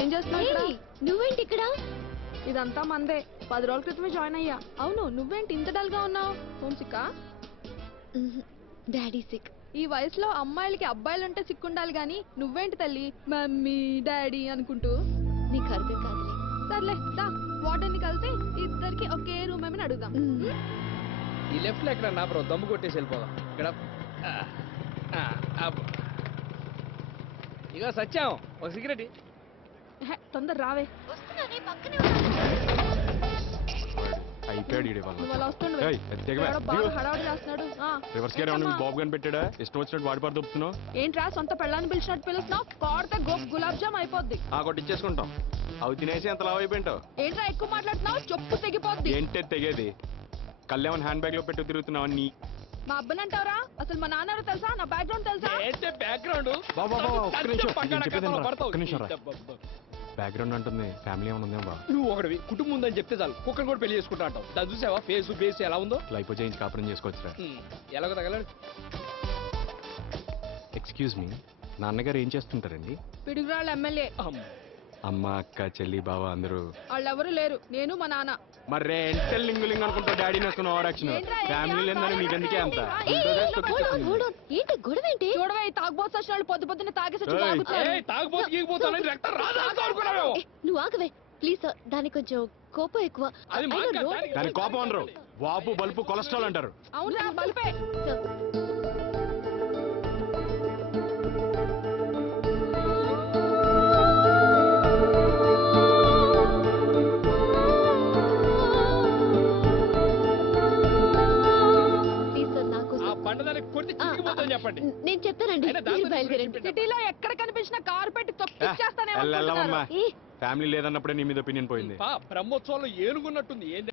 ఏం చేస్తున్నావు? నువ్వేంటి ఇక్కడ? ఇదంతా మందే. 10 రోజుల క్రితమే జాయిన్ అయ్యా. అవును, నువ్వేంటి ఇంత డల్ గా ఉన్నావు? హోమ్ సిక్కా? Daddy sick. ఈ వయసులో అమ్మాయిలకి అబ్బాయిలుంటే సిక్కుండాలి గాని నువ్వేంటి తల్లి మమ్మీ డాడీ అనుకుంటూ? నీకు అర్థం కాదులే. సర్లే దా, వార్డెన్ని కలిసి ఇద్దరికి ఒకే రూమ్ ఏమని అడుగుదాం. ఈ లెఫ్ట్ లో ఎక్కడ నా బ్రో దమ్ము కొట్టేసి వెళ్ళిపోదాం. ఇక్కడ ఇక సత్యం ఒక సిగరెట్ తొందర రావే. వస్తున్నానే, పక్కనే నువ్వు అలా వస్తుండు. బాగా హడావుడి చేస్తున్నాడు. బాబు కనిపెట్టాడా? ఇష్టం వచ్చినట్టు వాడి పాటు దొప్పుతున్నావు ఏంట్రా, సొంత పెళ్ళాన్ని పిలిచినట్టు పిలుస్తున్నావు? కోడితే గులాబ్ జామ్ అయిపోద్ది. కొట్టించేసుకుంటాం. అవి తినేసి ఎంత లావు అయిపోయింటావు? ఏంట్రా ఎక్కువ మాట్లాడుతున్నావు? చెప్పు తెగిపోద్ది. ఏంటే తెగేది? కళ్యాణ్ హ్యాండ్ బ్యాగ్ లో పెట్టు తిరుగుతున్నావు అన్ని. మా అబ్బని అంటావరా? అసలు మా నాన్న తెలుసా? నా బ్యాక్గ్రౌండ్ తెలుసా? ఏంటే బ్యాక్గ్రౌండ్? బ్యాక్గ్రౌండ్ అంటుంది ఫ్యామిలీ ఏమైనా ఉందేమో. నువ్వు ఒకటి కుటుంబం ఉందని చెప్తే చాలు కుక్కను కూడా పెళ్లి చేసుకుంటా అంటావు. దాన్ని చూసావా? ఫేస్ బేస్ ఎలా ఉందో. లైఫ్ చేంజ్ కాపురం చేసుకోవచ్చురా. ఎలాగో తగలడు. ఎక్స్క్యూజ్ మీ, నాన్నగారు ఏం చేస్తుంటారండి? పిడుగురాళ్ళ ఎమ్మెల్యే. అమ్మ, అక్క, చెల్లి, బావ అందరూ? వాళ్ళెవరూ లేరు, నేను మా నాన్న. మరే లింగులింగ్ అనుకుంటా డాడీ నేస్తున్న ఓవరాక్షన్. ఫ్యామిలీ లేదని మీకెందుకే అంత? ఏంటి గొడవ? ఏంటి చూడవే, తాగుబోతు సచ్చినాళ్ళు పొద్దు పొద్దున్న తాగేసి నువ్వు ఆగవే ప్లీజ్ సార్. దానికి కొంచెం కోపం ఎక్కువ. దాని కోపం అనరు, వాపు బల్పు కొలెస్ట్రాల్ అంటారు. అవునా బల్పే. చెప్పండి. నేను చెప్తానండి. సిటీలో ఎక్కడ కనిపించిన కారు పెట్టి తొక్కిచ్చేస్తానే. ఫ్యామిలీ లేదన్నప్పుడే నీ మీద ఒపీనియన్ పోయింది. బ్రహ్మోత్సవంలో ఏనుగున్నట్టుంది. ఏంది